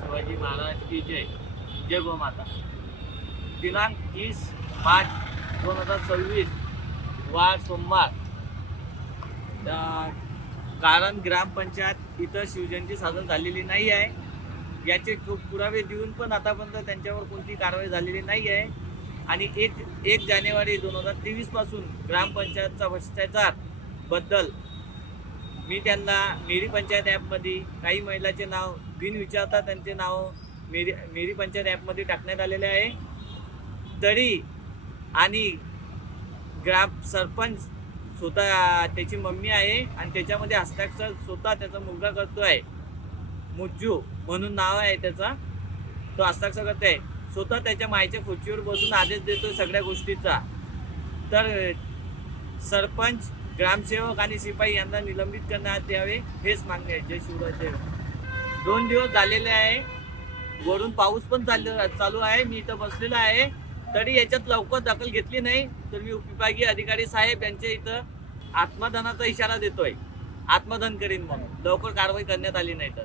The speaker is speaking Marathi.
शिवाजी महाराज की जय. जय गोमाता. दिनांक 30 मार्च 2026 वार सोमवार. कारण ग्रामपंचायत इथं शिवजयंती साजरी झालेली नाही आहे. याचे पुरावे देऊन पण आतापर्यंत त्यांच्यावर कोणती कारवाई झालेली नाही आहे. आणि 1 जानेवारी 2023 पासून ग्रामपंचायतचा भ्रष्टाचार बद्दल मी त्यांना मेरी पंचायत ॲपमध्ये काही महिलाचे नाव बिन विचारता त्यांचे नाव मेरी पंचायत ॲपमध्ये टाकण्यात आलेले आहे. तरी आणि ग्राम सरपंच स्वतः त्याची मम्मी आहे आणि त्याच्यामध्ये हस्ताक्षर स्वतः त्याचा मुलगा करतो आहे. मुज्जू म्हणून नाव आहे त्याचा. तो हस्ताक्षर करतो आहे. स्वतः त्याच्या मायेच्या खुर्चीवर बसून आदेश देतो सगळ्या गोष्टीचा. तर सरपंच, ग्रामसेवक आणि शिपाई यांना निलंबित करण्यात यावे हेच मागणे आहे. जय शिवराय. 2 दिवस झालेले आहे. वरून पाऊस पण चालू आहे. मी इथं बसलेला आहे. तरी याच्यात लवकर दखल घेतली नाही तर मी उपविभागीय अधिकारी साहेब यांच्या इथं आत्मदहनाचा इशारा देतोय. आत्मदहन करीन म्हणून लवकर कारवाई करण्यात आली नाही तर